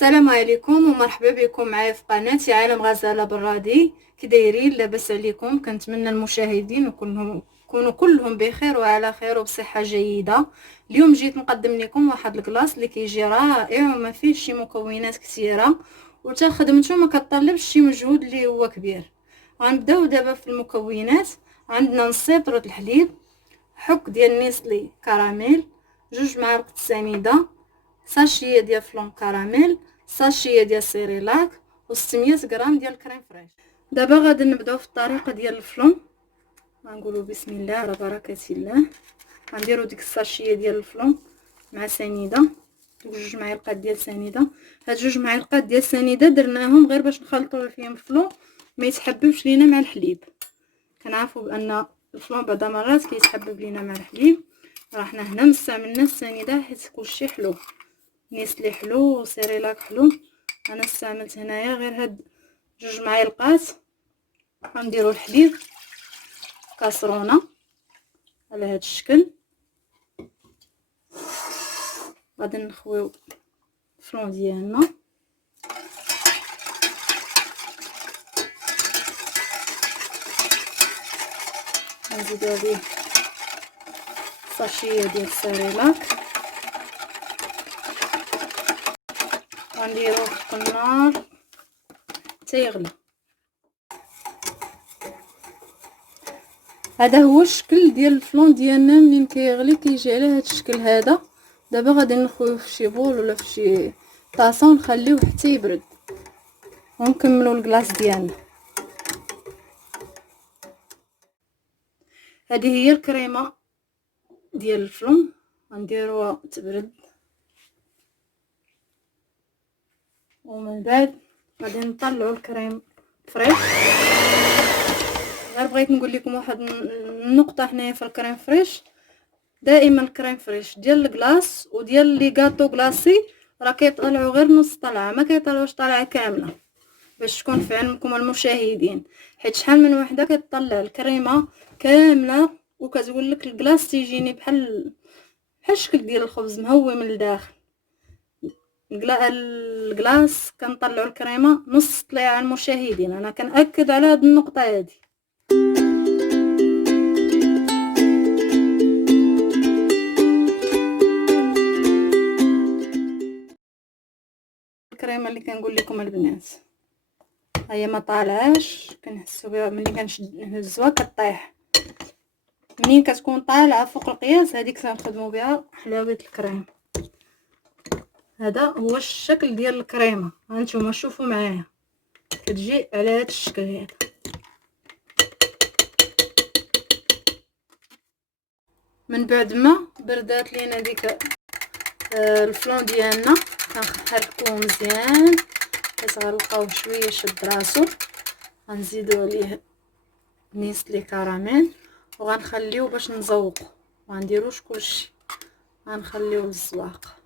السلام عليكم ومرحبا بكم معايا في قناتي عالم غزالة بالرادي. كي دايرين؟ لاباس عليكم؟ كنتمنى المشاهدين يكونوا كلهم بخير وعلى خير وبصحة جيدة. اليوم جيت نقدم لكم واحد الكلاص اللي كيجي رائع وما فيه شي مكونات كثيره، وتا خدمته ما كطلبش شي مجهود اللي هو كبير. غنبداو دابا في المكونات. عندنا نص لتر الحليب، حك ديال نيسلي كراميل، 2 معالق سنيده، ساشيه ديال فلون كراميل، ساشيه ديال سيريلاك، و 600 غرام ديال كريم فريش. دابا غادي نبداو في الطريقه ديال الفلون. غنقولوا بسم الله على بركه الله. غنديروا ديك الساشيه ديال الفلون مع سنيده، دوك 2 معالق ديال سنيده. هاد 2 معالق ديال سنيده درناهم غير باش نخلطوا فيهم الفلون ما يتحببش لينا مع الحليب. كنعرفوا بان الفلون بعض مرات كيتحبب لينا مع الحليب، راحنا هنا مستعملنا السنيده حيت كلشي حلو، نيسلي حلو وسيريلاك حلو. انا استعملت هنايا غير هاد 2 معالق. غنديروا الحليب كاسرونه على هاد الشكل. غادي نخويو الفلون ديالنا، نزيدو عليه ساشيه ديال السيريلاك، غنديروه في النار حتى يغلى. هذا هو الشكل ديال الفلون ديالنا منين كيغلي، كيجي على هذا الشكل هذا. دابا غادي نخويوه في شي بول ولا في شي طاسه ونخليوه حتى يبرد ونكملوا الكلاص ديالنا. هذه هي الكريمه ديال الفلون، غنديروها تبرد ومن بعد غادي نطلعوا الكريم فريش. غير بغيت نقول لكم واحد النقطه هنايا في الكريم فريش. دائما الكريم فريش ديال الكلاص وديال لي غاطو كلاصي راه كيطلعوا غير نص طلعه، ما كيطلعوش طلعه كامله، باش تكون في علمكم المشاهدين. حيت شحال من وحده كتطلع الكريمه كامله وكتقول لك الكلاص تيجيني بحال الشكل ديال الخبز مهوي من الداخل. الكلاص كنطلعوا الكريمه نص طليعه. المشاهدين انا كنأكد على هذه النقطه هذه. الكريمه اللي كنقول لكم البنات هي ما طالعاش، كنحسوا بها ملي كنهزوها كطيح. منين كتكون طالعه فوق القياس هذيك كنخدموا بها حلاوه الكريم. هذا هو الشكل ديال الكريمه، هانتوما شوفوا معايا كتجي على هذا الشكل هذا. من بعد ما بردات لينا ديك الفلون ديالنا كنحركوه مزيان حيت غنلقاوه شويه شد راسو. غنزيدو عليه نيسلي كراميل وغنخليوه باش نزوقو، وغنديروش كلشي، غنخليوه للزواق.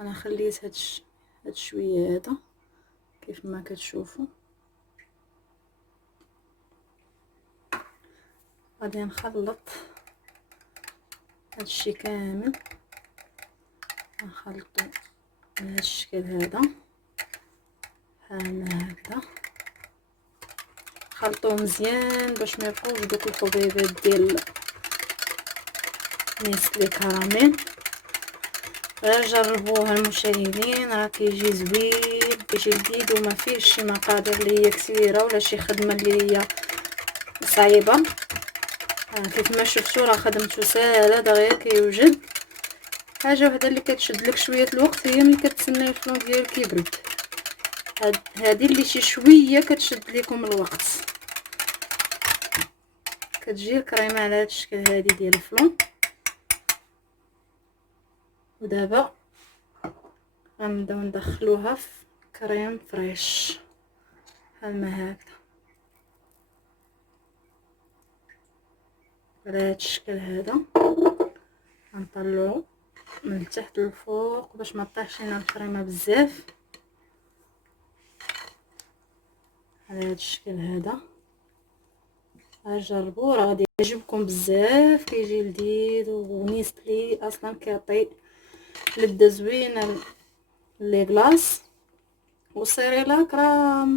انا خليت هاد شويه هذا كيف ما كتشوفوا. غادي نخلط هادشي كامل، نخلطو بهذا الشكل هذا بحال هكذا. خلطوه مزيان باش ما يبقاوش دوك الحبيبات ديال نيسلي كراميل. غير جربوها المشاهدين، راه كيجي زوين، كيجي لذيذ وما فيهش شي مقادير اللي هي كثيره ولا شي خدمه اللي هي صعيبه. كيف ما شفتوا راه خدمته ساهله دغيا كيوجد. حاجه وحده اللي كتشد لك شويه الوقت هي ملي كتسناي الفلون ديالك يبرد. هذه اللي شي شويه كتشد لكم الوقت. كتجي الكريمه على هذا الشكل هذه ديال الفلون. ودابا غنبداو ندخلوها في كريم فريش بحال ما هكذا على هذا الشكل هذا. غنطلعو من تحت للفوق باش ما طيحش لنا الكريمه بزاف على هذا الشكل هذا. جربوا راه غادي يعجبكم بزاف، كيجي لذيذ ونيسلي اصلا كيعطي لذة زوينه لي كلاص. والسيريلاك راه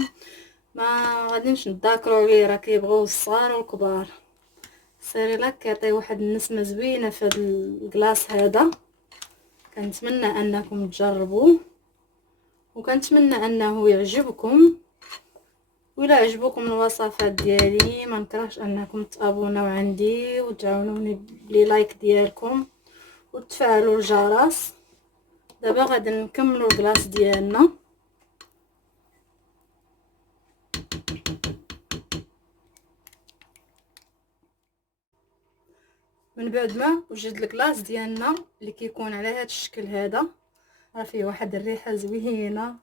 ما غاديش نذاكروا عليه، راه كيبغيو الصغار والكبار. السيريلاك كيعطي واحد النسمه زوينه في هذا الكلاص هذا. كنتمنى انكم تجربوه، وكنتمنى انه يعجبكم. ولا عجبوكم الوصفات ديالي ما نكرهش انكم تابوناو عندي وتعاونوني بلي لايك ديالكم وتفعلوا الجرس. دابا غادي نكملوا الكلاص ديالنا. من بعد ما وجد الكلاص ديالنا اللي كيكون على هذا الشكل هذا، راه فيه واحد الريحه زوينه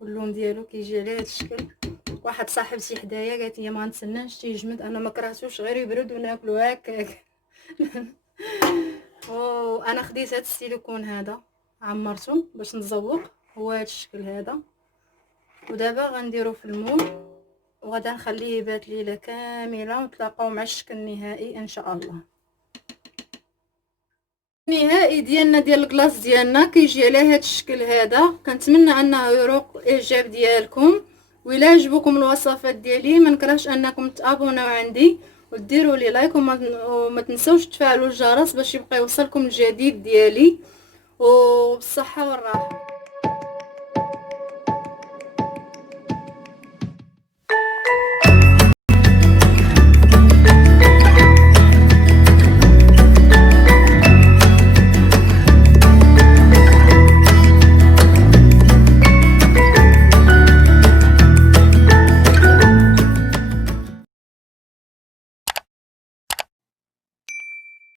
واللون ديالو كيجي على هذا الشكل. واحد صاحبتي حدايا قالت لي ما نتسناش تيجمد، انا ما كرهتوش غير يبرد وناكلو هكاك. انا خديت هذا السيليكون هذا عمرته باش نزوق، هو هذا الشكل هذا. ودابا غنديرو في المول وغادا نخليه يبات ليله كامله، ونتلاقاو مع الشكل النهائي ان شاء الله. النهائي ديالنا ديال الكلاص ديالنا كيجي على هذا الشكل هذا. كنتمنى انه يروق الاعجاب ديالكم. وإلا عجبكم الوصفات ديالي ما نكرهش انكم تابوناو عندي وديروا لي لايك، وما تنسوش تفعلوا الجرس باش يبقى يوصلكم الجديد ديالي. وبالصحه والراحه.